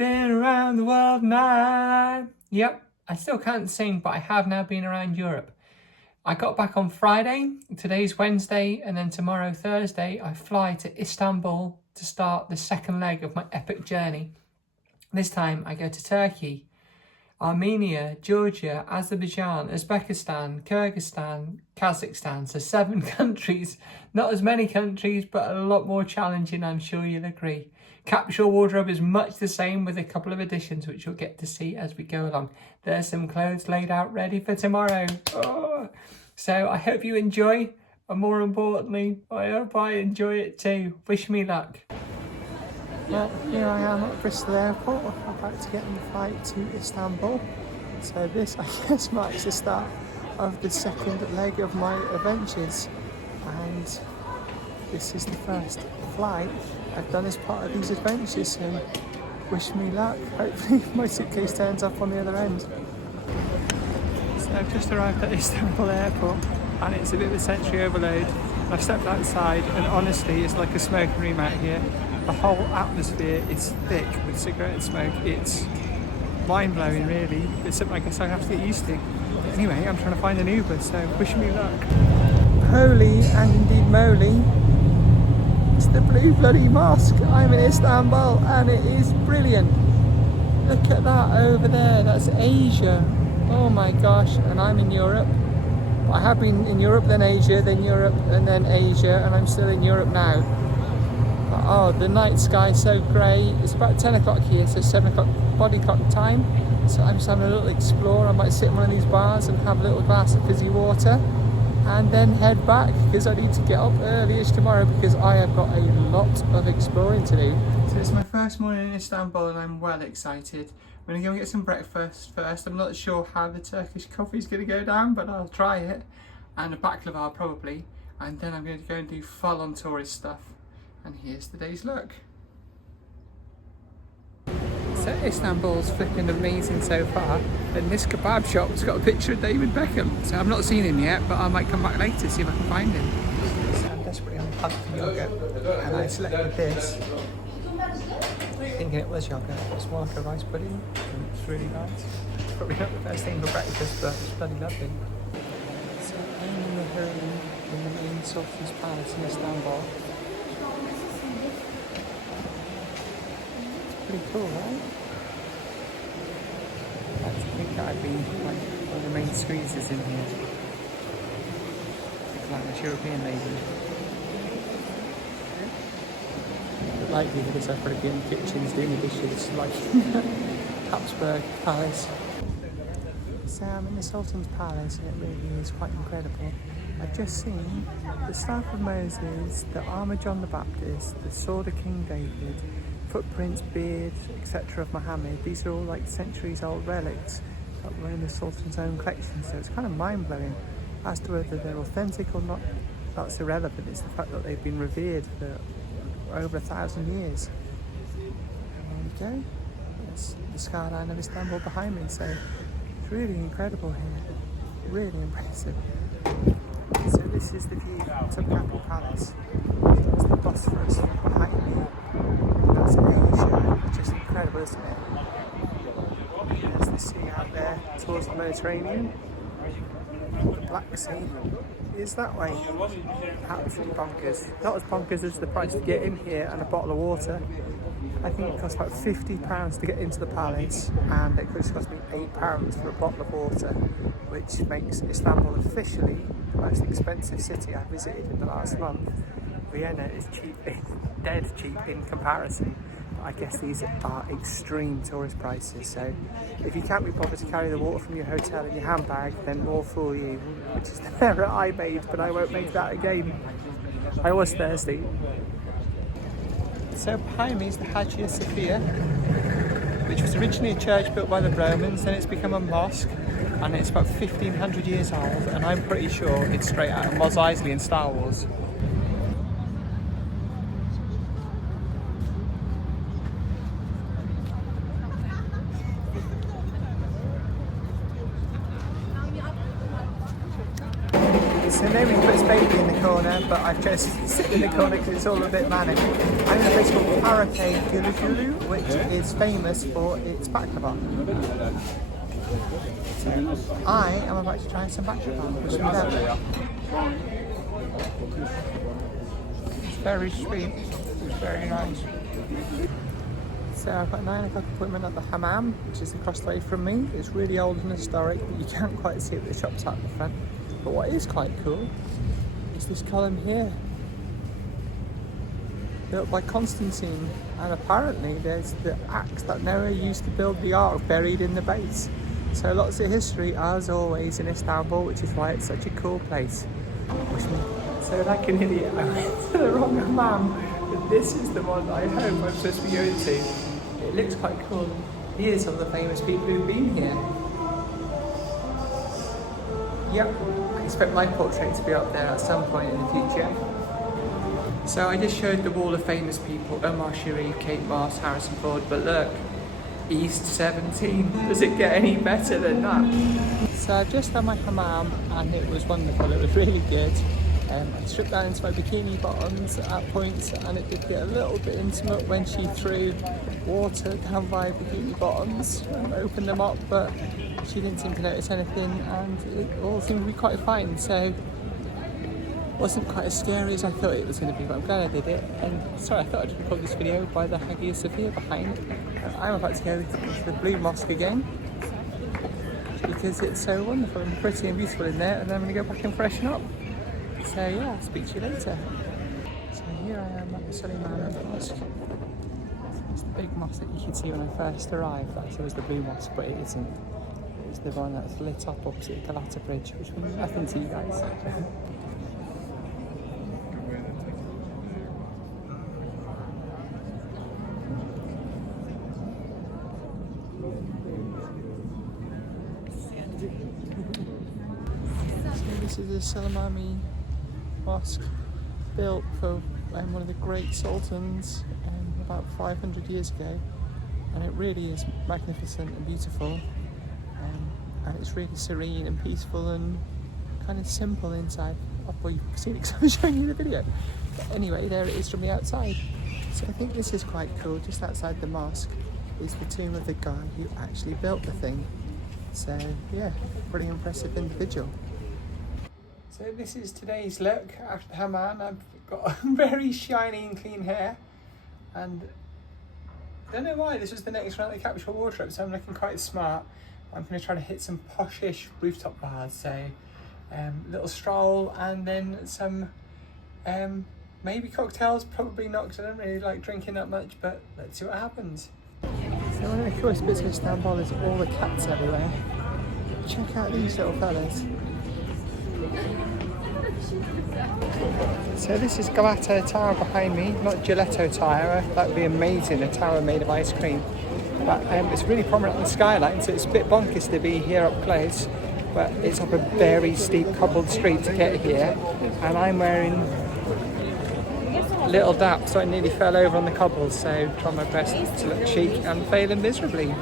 Been around the world now. Yep, I still can't sing, but I have now been around Europe. I got back on Friday, today's Wednesday, and then tomorrow, Thursday, I fly to Istanbul to start the second leg of my epic journey. This time I go to Turkey, Armenia, Georgia, Azerbaijan, Uzbekistan, Kyrgyzstan, Kazakhstan. So 7 countries. Not as many countries, but a lot more challenging, I'm sure you'll agree. Capsule wardrobe is much the same with a couple of additions, which you'll get to see as we go along. There's some clothes laid out ready for tomorrow. Oh. So I hope you enjoy, and more importantly, I hope I enjoy it too. Wish me luck. Well, here I am at Bristol Airport, about to get on the flight to Istanbul. So this, I guess, marks the start of the second leg of my adventures. And this is the first flight I've done as part of these adventures, so wish me luck. Hopefully my suitcase turns up on the other end. So I've just arrived at Istanbul Airport and it's a bit of a sensory overload. I've stepped outside and honestly it's like a smoke room out here. The whole atmosphere is thick with cigarette smoke. It's mind-blowing really. It's something I guess I have to get used to. Anyway, I'm trying to find an Uber, so wish me luck. Holy and indeed moly, it's the blue bloody mosque. I'm in Istanbul and it is brilliant. Look at that over there, that's Asia. Oh my gosh, and I'm in Europe. I have been in Europe, then Asia, then Europe, and then Asia, and I'm still in Europe now. But, oh, the night sky is so grey. It's about 10 o'clock here, so 7 o'clock body clock time. So I'm just having a little explore. I might sit in one of these bars and have a little glass of fizzy water and then head back because I need to get up early-ish tomorrow because I have got a lot of exploring to do. So it's my first morning in Istanbul and I'm well excited. I'm going to go and get some breakfast first. I'm not sure how the Turkish coffee is going to go down, but I'll try it. And a baklava probably. And then I'm going to go and do full-on tourist stuff. And here's the day's look. So Istanbul's flipping amazing so far. And this kebab shop's got a picture of David Beckham. So I've not seen him yet, but I might come back later to see if I can find him. So I'm desperately on the hunt for yogurt. And I selected this. Thinking it was yogurt. It's more like a rice pudding. And it's really nice. Probably not the best thing for breakfast, but it's bloody lovely. So I'm in the room in the main Sultan's Palace in Istanbul. Pretty cool, right? I think that I'd be like one of the main squeezes in here. Like this European lady. Likely because I've probably been in the kitchens doing the dishes like Habsburg Palace. So I'm in the Sultan's Palace and it really is quite incredible. I've just seen the Staff of Moses, the armour of John the Baptist, the sword of King David, footprints, beard, etc. of Muhammad. These are all like centuries old relics that were in the Sultan's own collection, so it's kind of mind-blowing. As to whether they're authentic or not, that's irrelevant. It's the fact that they've been revered for over 1,000 years. And there we go. There's the skyline of Istanbul behind me, so it's really incredible here. Really impressive. So this is the view of Topkapi Palace. There's the Bosphorus behind me. That's Asia, just incredible, isn't it? There's the sea out there towards the Mediterranean. The Black Sea is that way. Absolutely bonkers. Not as bonkers as the price to get in here and a bottle of water. I think it costs about £50 to get into the palace, and it could cost me £8 for a bottle of water, which makes Istanbul officially the most expensive city I visited in the last month. Vienna is cheap, dead cheap in comparison. I guess these are extreme tourist prices, so if you can't be bothered to carry the water from your hotel in your handbag, then more fool you, which is the error I made, but I won't make that again. I was thirsty. So behind me is the Hagia Sophia, which was originally a church built by the Romans, then it's become a mosque, and it's about 1,500 years old, and I'm pretty sure it's straight out of Mos Eisley in Star Wars. So nobody puts baby in the corner, but I've chosen to sit in the corner because it's all a bit manic. I'm in a place called Parake Gülü, which is famous for its baklava. So I am about to try some baklava, which we love. It's very sweet, it's very nice. So I've got a 9 o'clock appointment at the hammam, which is across the way from me. It's really old and historic, but you can't quite see the shops out the front. But what is quite cool is this column here, built by Constantine, and apparently there's the axe that Noah used to build the ark buried in the base. So lots of history, as always, in Istanbul, which is why it's such a cool place. So like an idiot, I went to the wrong hammam, but this is the one I hope I'm supposed to be going to. It looks quite cool. Here's some of the famous people who've been here. Yep, I expect my portrait to be up there at some point in the future. So I just showed the wall of famous people, Omar Sharif, Kate Moss, Harrison Ford, but look, East 17, does it get any better than that? So I've just had my hammam and it was wonderful, it was really good. I stripped down into my bikini bottoms at points and it did get a little bit intimate when she threw water down my bikini bottoms and opened them up, but she didn't seem to notice anything and it all seemed to be quite fine. So it wasn't quite as scary as I thought it was going to be, but I'm glad I did it. And sorry, I thought I'd record this video by the Hagia Sophia behind. I'm about to go to the Blue Mosque again because it's so wonderful and pretty and beautiful in there, and then I'm going to go back and freshen up. So yeah, I'll speak to you later. So here I am at the Suleiman Mosque. It's the big mosque that you could see when I first arrived. I thought it was the Blue Mosque, but it isn't. It's the one that's lit up opposite the Galata Bridge, which means nothing to you guys. So this is the Suleiman Mosque, built for one of the great sultans about 500 years ago, and it really is magnificent and beautiful, and it's really serene and peaceful and kind of simple inside. Well, you've seen it because I'm showing you the video, but anyway, there it is from the outside. So I think this is quite cool. Just outside the mosque is the tomb of the guy who actually built the thing. So yeah, pretty impressive individual. So this is today's look after the hammam. I've got very shiny and clean hair, and I don't know why this was the next round of the capsule wardrobe, so I'm looking quite smart. I'm going to try to hit some poshish rooftop bars, so little stroll and then some maybe cocktails, probably not because I don't really like drinking that much, but let's see what happens. So one of the coolest bits of Istanbul is all the cats everywhere. Check out these little fellas. So this is Galata Tower behind me, not Gelato Tower. That would be amazing, a tower made of ice cream. But it's really prominent on the skyline, so it's a bit bonkers to be here up close. But it's up a very steep cobbled street to get here, and I'm wearing little daps, so I nearly fell over on the cobbles. So try my best to look chic and failing miserably.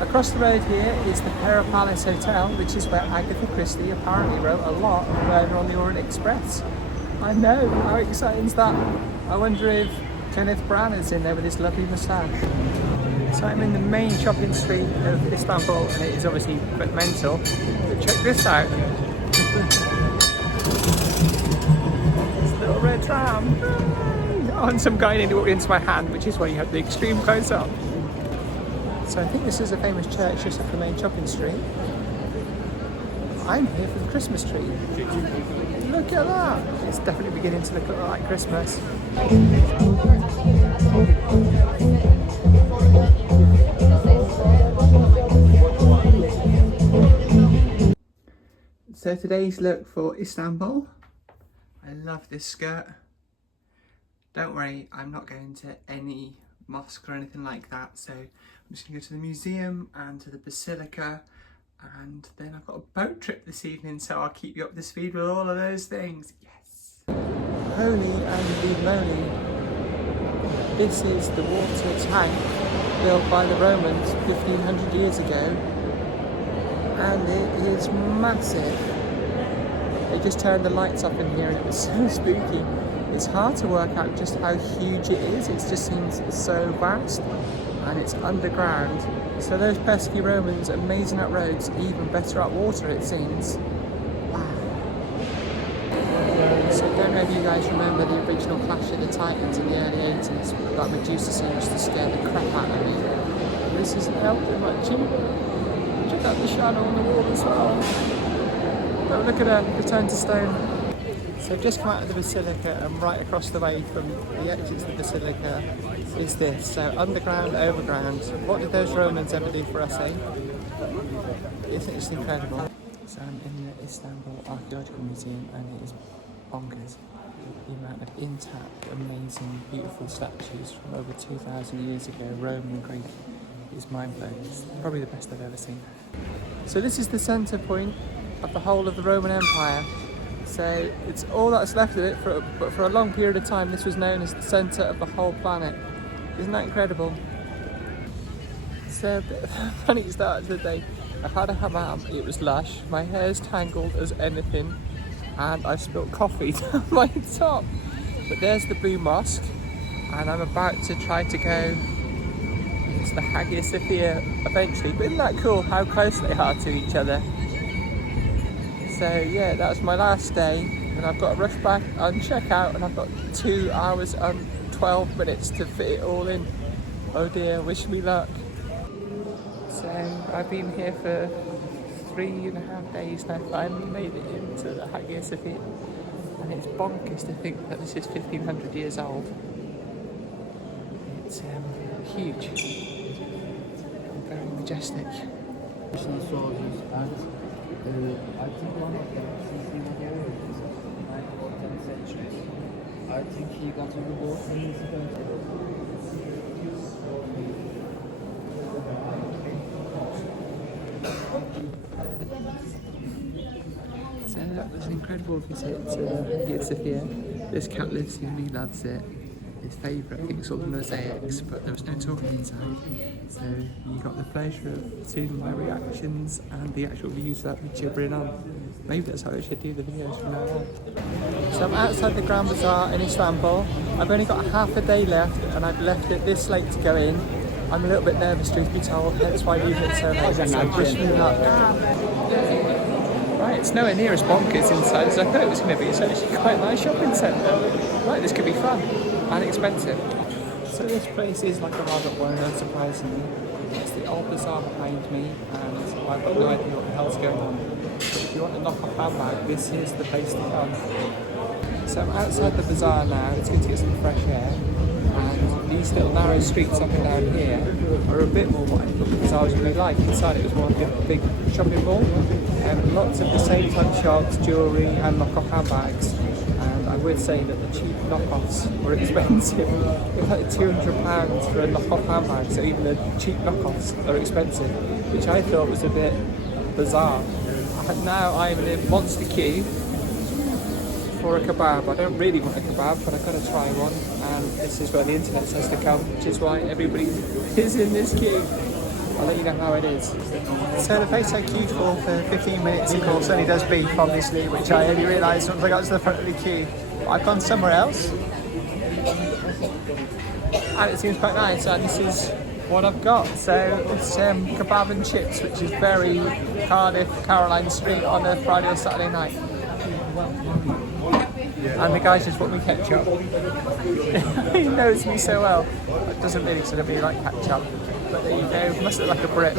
Across the road here is the Pera Palace Hotel, which is where Agatha Christie apparently wrote a lot of Murder on the Orient Express. I know, how exciting is that? I wonder if Kenneth Branagh is in there with his lovely moustache. So I'm in the main shopping street of Istanbul, and it is obviously a bit mental, but check this out. This little red tram. Oh, and some guy nearly walked into my hand, which is why you have the extreme close up. So I think this is a famous church just off the main shopping street. I'm here for the Christmas tree. Look at that! It's definitely beginning to look like Christmas. So today's look for Istanbul. I love this skirt. Don't worry, I'm not going to any mosque or anything like that, so I'm just going to go to the museum and to the basilica, and then I've got a boat trip this evening, so I'll keep you up to speed with all of those things. Yes! Holy and moly, this is the water tank built by the Romans 1500 years ago, and it is massive. They just turned the lights off in here and it was so spooky. It's hard to work out just how huge it is. It just seems so vast, and it's underground. So those pesky Romans, amazing at roads, even better at water it seems. Wow. So I don't know if you guys remember the original Clash of the Titans in the early 80s. That Medusa scene used to scare the crap out of me. This isn't helping much. Check out the shadow on the wall as well. But look at her, return to stone. So I've just come out of the Basilica, and right across the way from the exits of the Basilica is this. So underground, overground. What did those Romans ever do for us, eh? Isn't it just incredible? So I'm in the Istanbul Archaeological Museum, and it is bonkers. The amount of intact, amazing, beautiful statues from over 2,000 years ago, Roman and Greek, is mind-blowing. It's probably the best I've ever seen. So this is the centre point of the whole of the Roman Empire. So it's all that's left of it, but for a long period of time this was known as the centre of the whole planet. Isn't that incredible? So a bit of a funny start to the day. I've had a hammam, it was lush, my hair's tangled as anything, and I've spilt coffee down my top. But there's the Blue Mosque, and I'm about to try to go into the Hagia Sophia eventually. But isn't that cool how close they are to each other? So yeah, that's my last day, and I've got to rush back and check out, and I've got 2 hours and 12 minutes to fit it all in. Oh dear, wish me luck. So I've been here for 3.5 days now. I finally made it into the Hagia Sophia, and it's bonkers to think that this is 1,500 years old. It's huge and very majestic. Soldiers, and I think one of them, since he was here in the 9th or 10th century, I think he got a reward from his So that was an incredible visit to Hagia Sophia. This cat lives here and he loves it. His favourite, I think it's all the mosaics, but there was no talking inside. So you got the pleasure of seeing my reactions and the actual views that we're gibbering on. Maybe that's how I should do the videos from now on. So I'm outside the Grand Bazaar in Istanbul. I've only got half a day left, and I've left it this late to go in. I'm a little bit nervous, truth be told, hence why leaving it so late. So wish me luck. Right, it's nowhere near as bonkers inside as I thought it was going to be. It's actually quite a nice shopping centre. Right, this could be fun and expensive. So this place is like a rabbit warren, unsurprisingly. It's the old bazaar behind me, and I've got no idea what the hell's going on. But if you want to knock off handbag, this is the place to come. So I'm outside the bazaar now. It's good to get some fresh air. And these little narrow streets up and down here are a bit more what I thought the bazaar was really like. Inside it was more like a big shopping mall, and lots of the same type shops, jewellery and knock-off handbags. And I would say that the cheap knockoffs were expensive. It was like £200 for a knockoff handbag, so even the cheap knockoffs are expensive, which I thought was a bit bizarre. And now I'm in a monster queue for a kebab. I don't really want a kebab, but I've got to try one, and this is where the internet says to come, which is why everybody is in this queue. I'll let you know how it is. So the place I queued for 15 minutes, of course, only does beef, obviously, which I only realised once I got to the front of the queue. But I've gone somewhere else, and it seems quite nice, and this is what I've got. So it's kebab and chips, which is very Cardiff, Caroline Street on a Friday or Saturday night. And the guys just want me ketchup. He knows me so well. It doesn't really sort of be like ketchup. But there you go, must look like a brick.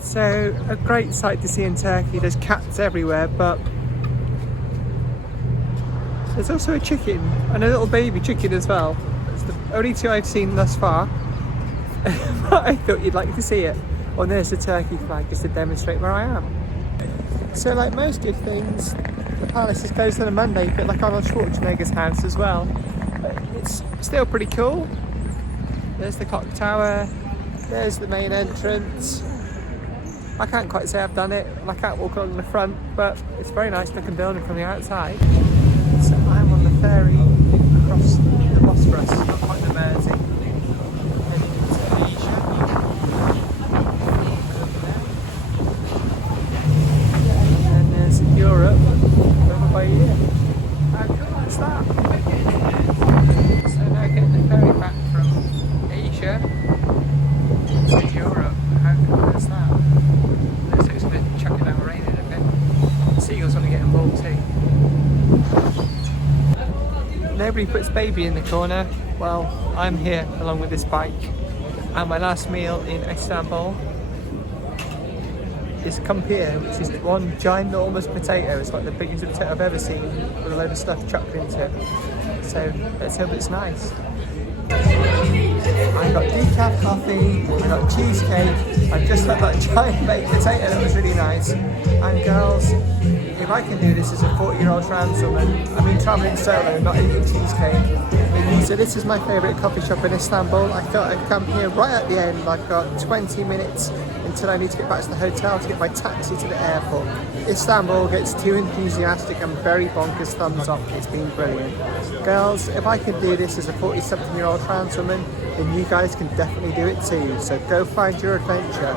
So, a great sight to see in Turkey. There's cats everywhere, but there's also a chicken and a little baby chicken as well. That's the only two I've seen thus far. But I thought you'd like to see it. Oh, there's the Turkey flag just to demonstrate where I am. So, like most good things, the palace is closed on a Monday, a bit like Arnold Schwarzenegger's house as well. But it's still pretty cool. There's the clock tower, there's the main entrance. I can't quite say I've done it, I can't walk along the front, but it's a very nice looking building from the outside. So I'm on the ferry across the Bosphorus, not quite the Mersey, heading into Asia. Nobody puts baby in the corner. Well, I'm here along with this bike. And my last meal in Istanbul is kumpir, which is one ginormous potato. It's like the biggest potato I've ever seen, with a load of stuff chucked into it. So let's hope it's nice. I got decaf coffee, I got cheesecake, I just had that giant baked potato that was really nice. And girls, if I can do this as a 40-year-old trans woman, I've been travelling solo, not eating cheesecake. So this is my favourite coffee shop in Istanbul. I thought I'd come here right at the end. I've got 20 minutes until I need to get back to the hotel to get my taxi to the airport. Istanbul gets too enthusiastic and very bonkers thumbs up. It's been brilliant. Girls, if I can do this as a 40-something-year-old trans woman, then you guys can definitely do it too. So go find your adventure.